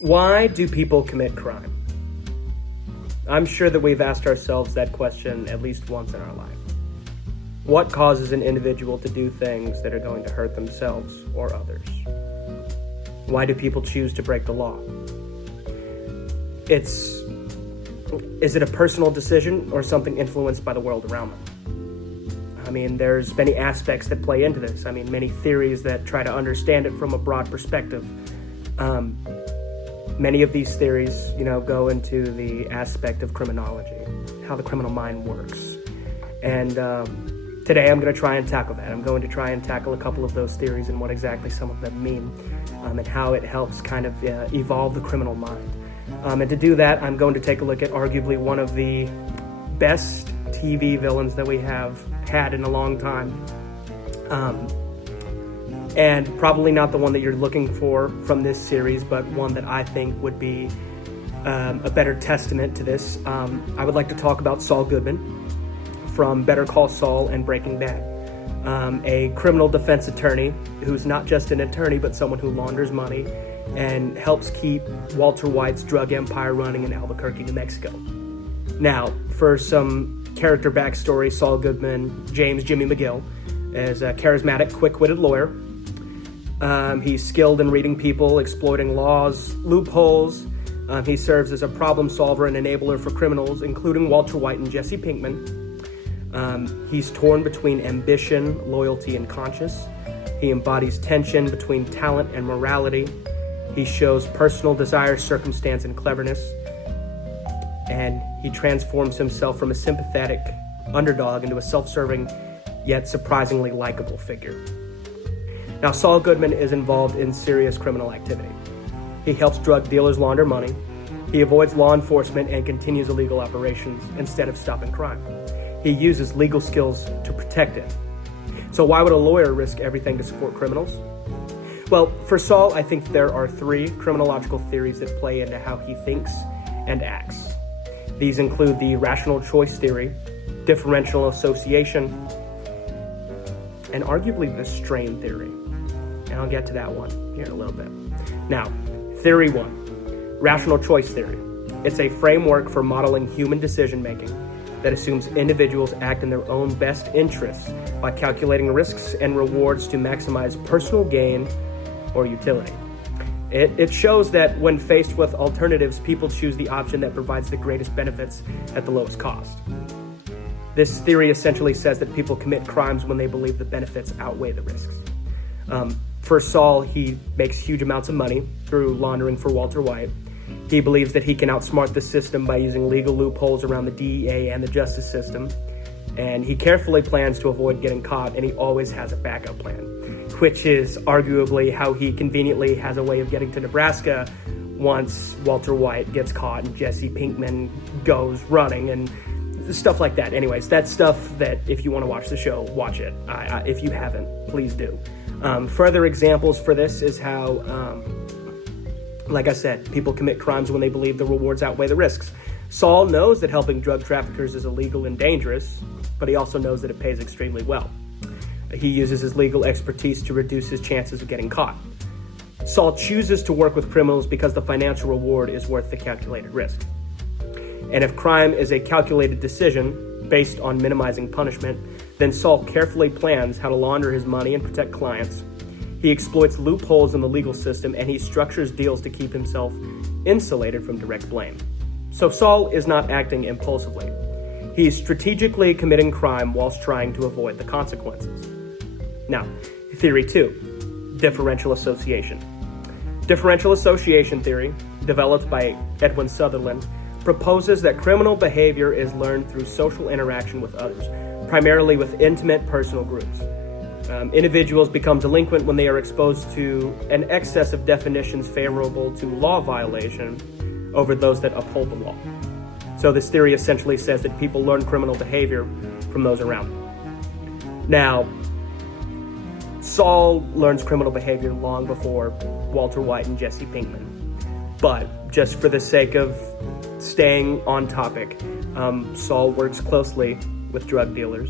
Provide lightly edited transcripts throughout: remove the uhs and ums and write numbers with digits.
Why do people commit crime? I'm sure that we've asked ourselves that question at least once in our life. What causes an individual to do things that are going to hurt themselves or others? Why do people choose to break the law? Is it a personal decision or something influenced by the world around them? I mean, there's many aspects that play into this. I mean, many theories that try to understand it from a broad perspective. Many of these theories, go into the aspect of criminology, how the criminal mind works. And today I'm going to try and tackle that. I'm going to try and tackle a couple of those theories and what exactly some of them mean, and how it helps kind of evolve the criminal mind. And to do that, I'm going to take a look at arguably one of the best TV villains that we have had in a long time. And probably not the one that you're looking for from this series, but one that I think would be a better testament to this. I would like to talk about Saul Goodman from Better Call Saul and Breaking Bad. A criminal defense attorney who's not just an attorney, but someone who launders money and helps keep Walter White's drug empire running in Albuquerque, New Mexico. Now, for some character backstory, Saul Goodman, James Jimmy McGill, is a charismatic, quick-witted lawyer. He's skilled in reading people, exploiting laws, loopholes. He serves as a problem solver and enabler for criminals, including Walter White and Jesse Pinkman. He's torn between ambition, loyalty, and conscience. He embodies tension between talent and morality. He shows personal desire, circumstance, and cleverness. And he transforms himself from a sympathetic underdog into a self-serving, yet surprisingly likable figure. Now, Saul Goodman is involved in serious criminal activity. He helps drug dealers launder money. He avoids law enforcement and continues illegal operations instead of stopping crime. He uses legal skills to protect it. So why would a lawyer risk everything to support criminals? Well, for Saul, I think there are three criminological theories that play into how he thinks and acts. These include the rational choice theory, differential association, and arguably the strain theory. And I'll get to that one here in a little bit. Now, theory one, rational choice theory. It's a framework for modeling human decision-making that assumes individuals act in their own best interests by calculating risks and rewards to maximize personal gain or utility. It shows that when faced with alternatives, people choose the option that provides the greatest benefits at the lowest cost. This theory essentially says that people commit crimes when they believe the benefits outweigh the risks. For Saul, he makes huge amounts of money through laundering for Walter White. He believes that he can outsmart the system by using legal loopholes around the DEA and the justice system. And he carefully plans to avoid getting caught, and he always has a backup plan, which is arguably how he conveniently has a way of getting to Nebraska once Walter White gets caught and Jesse Pinkman goes running and stuff like that. Anyways, that's stuff that if you want to watch the show, watch it. If you haven't, please do. Further examples for this is how, like I said, people commit crimes when they believe the rewards outweigh the risks. Saul knows that helping drug traffickers is illegal and dangerous, but he also knows that it pays extremely well. He uses his legal expertise to reduce his chances of getting caught. Saul chooses to work with criminals because the financial reward is worth the calculated risk. And if crime is a calculated decision based on minimizing punishment, then Saul carefully plans how to launder his money and protect clients. He exploits loopholes in the legal system, and he structures deals to keep himself insulated from direct blame. So Saul is not acting impulsively. He's strategically committing crime whilst trying to avoid the consequences. Now, theory two, differential association. Differential association theory, developed by Edwin Sutherland, proposes that criminal behavior is learned through social interaction with others, primarily with intimate personal groups. Individuals become delinquent when they are exposed to an excess of definitions favorable to law violation over those that uphold the law. So this theory essentially says that people learn criminal behavior from those around them. Now, Saul learns criminal behavior long before Walter White and Jesse Pinkman. But just for the sake of staying on topic, Saul works closely with drug dealers,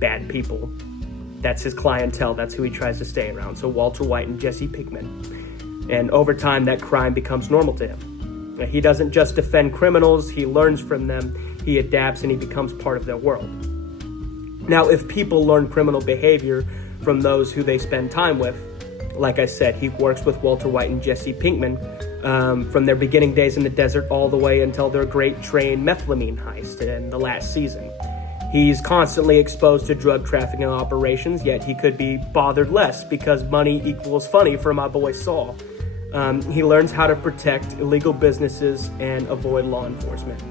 bad people. That's his clientele. That's who he tries to stay around. So Walter White and Jesse Pinkman. And over time, that crime becomes normal to him. He doesn't just defend criminals, he learns from them, he adapts, and he becomes part of their world. Now, if people learn criminal behavior from those who they spend time with, like I said, he works with Walter White and Jesse Pinkman from their beginning days in the desert all the way until their great train methamphetamine heist in the last season. He's constantly exposed to drug trafficking operations, yet he could be bothered less because money equals funny for my boy Saul. He learns how to protect illegal businesses and avoid law enforcement.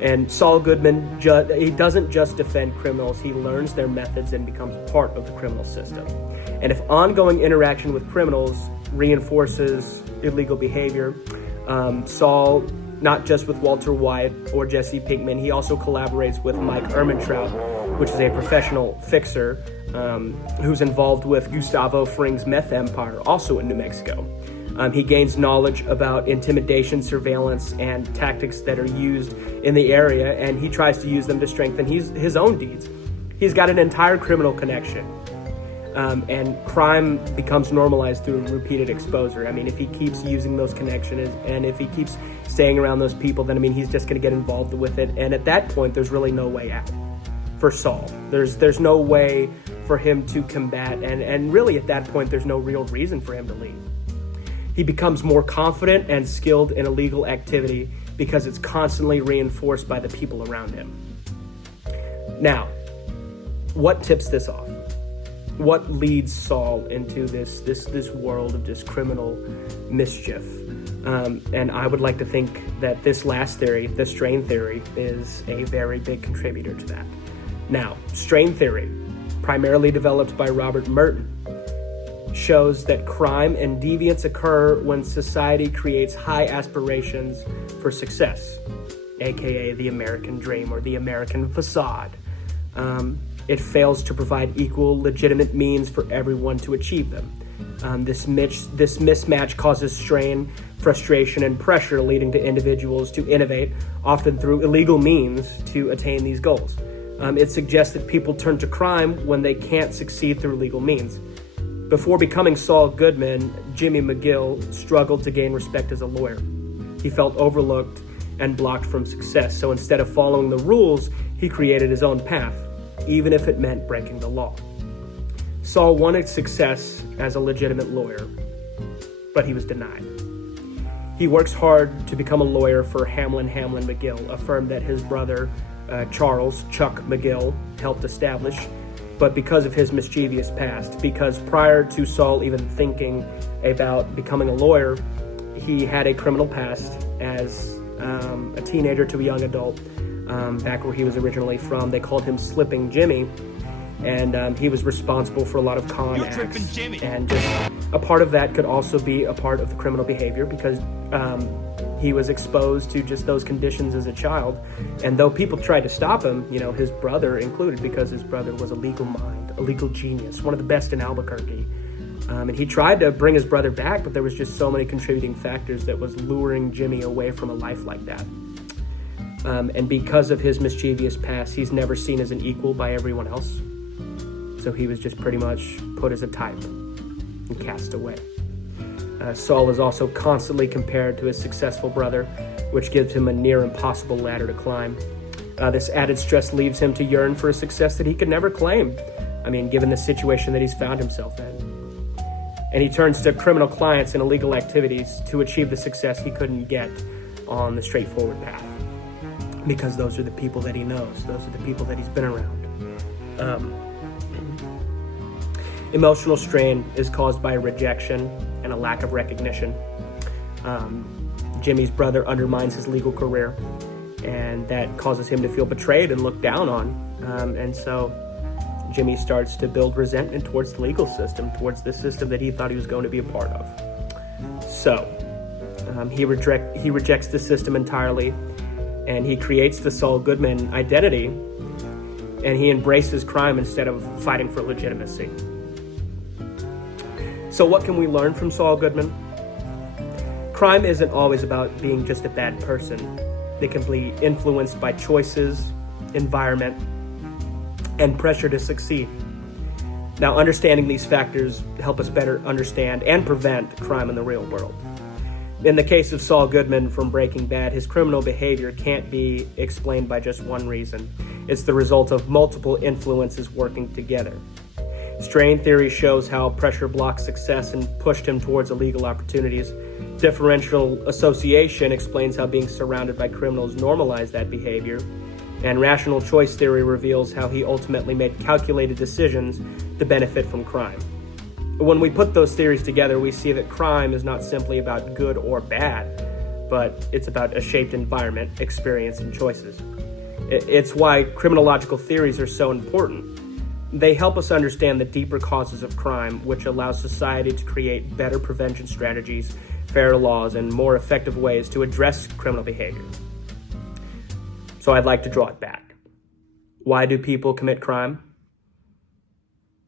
And Saul Goodman, he doesn't just defend criminals, he learns their methods and becomes part of the criminal system. And if ongoing interaction with criminals reinforces illegal behavior, Saul, not just with Walter White or Jesse Pinkman, he also collaborates with Mike Ehrmantraut, which is a professional fixer who's involved with Gustavo Fring's meth empire, also in New Mexico. He gains knowledge about intimidation, surveillance, and tactics that are used in the area, and he tries to use them to strengthen his own deeds. He's got an entire criminal connection, and crime becomes normalized through repeated exposure. I mean, if he keeps using those connections and if he keeps staying around those people, then, I mean, he's just going to get involved with it, and at that point, there's really no way out for Saul. There's no way for him to combat, and really at that point, there's no real reason for him to leave. He becomes more confident and skilled in illegal activity because it's constantly reinforced by the people around him. Now, what tips this off? What leads Saul into this world of just criminal mischief? And I would like to think that this last theory, the strain theory, is a very big contributor to that. Now, strain theory, primarily developed by Robert Merton, shows that crime and deviance occur when society creates high aspirations for success, aka the American dream or the American facade. It fails to provide equal, legitimate means for everyone to achieve them. This mismatch causes strain, frustration, and pressure, leading to individuals to innovate, often through illegal means, to attain these goals. It suggests that people turn to crime when they can't succeed through legal means. Before becoming Saul Goodman, Jimmy McGill struggled to gain respect as a lawyer. He felt overlooked and blocked from success, so instead of following the rules, he created his own path, even if it meant breaking the law. Saul wanted success as a legitimate lawyer, but he was denied. He works hard to become a lawyer for Hamlin McGill, a firm that his brother, Charles Chuck McGill, helped establish. But because of his mischievous past, because prior to Saul even thinking about becoming a lawyer, he had a criminal past as a teenager to a young adult. Back where he was originally from, they called him Slipping Jimmy, and he was responsible for a lot of con acts. And just a part of that could also be a part of the criminal behavior because he was exposed to just those conditions as a child. And though people tried to stop him, you know, his brother included, because his brother was a legal mind, a legal genius, one of the best in Albuquerque. And he tried to bring his brother back, but there was just so many contributing factors that was luring Jimmy away from a life like that. And because of his mischievous past, he's never seen as an equal by everyone else. So he was just pretty much put as a type and cast away. Saul is also constantly compared to his successful brother, which gives him a near impossible ladder to climb. This added stress leaves him to yearn for a success that he could never claim. I mean, given the situation that he's found himself in. And he turns to criminal clients and illegal activities to achieve the success he couldn't get on the straightforward path. Because those are the people that he knows. Those are the people that he's been around. Emotional strain is caused by rejection and a lack of recognition. Jimmy's brother undermines his legal career, and that causes him to feel betrayed and looked down on. And so Jimmy starts to build resentment towards the legal system, towards the system that he thought he was going to be a part of. So he rejects the system entirely, and he creates the Saul Goodman identity, and he embraces crime instead of fighting for legitimacy. So what can we learn from Saul Goodman? Crime isn't always about being just a bad person. It can be influenced by choices, environment, and pressure to succeed. Now, understanding these factors help us better understand and prevent crime in the real world. In the case of Saul Goodman from Breaking Bad, his criminal behavior can't be explained by just one reason. It's the result of multiple influences working together. Strain theory shows how pressure blocked success and pushed him towards illegal opportunities. Differential association explains how being surrounded by criminals normalized that behavior. And rational choice theory reveals how he ultimately made calculated decisions to benefit from crime. When we put those theories together, we see that crime is not simply about good or bad, but it's about a shaped environment, experience, and choices. It's why criminological theories are so important. They help us understand the deeper causes of crime, which allows society to create better prevention strategies, fairer laws, and more effective ways to address criminal behavior. So I'd like to draw it back. Why do people commit crime?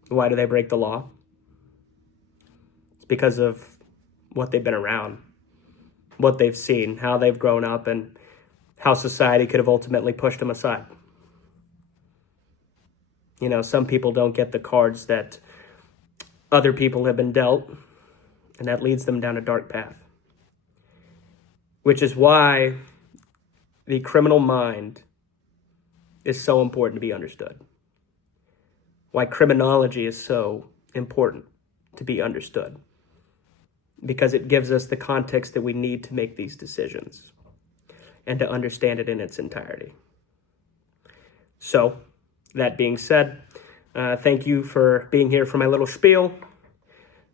Why do they break the law? It's because of what they've been around, what they've seen, how they've grown up, and how society could have ultimately pushed them aside. You know, some people don't get the cards that other people have been dealt, and that leads them down a dark path. Which is why the criminal mind is so important to be understood. Why criminology is so important to be understood. Because it gives us the context that we need to make these decisions and to understand it in its entirety. So, that being said, thank you for being here for my little spiel.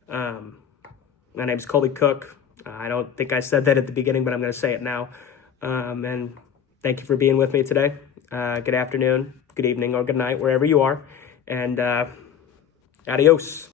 My name's Colby Cook. I don't think I said that at the beginning, but I'm going to say it now. And thank you for being with me today. Good afternoon, good evening, or good night, wherever you are. And adios.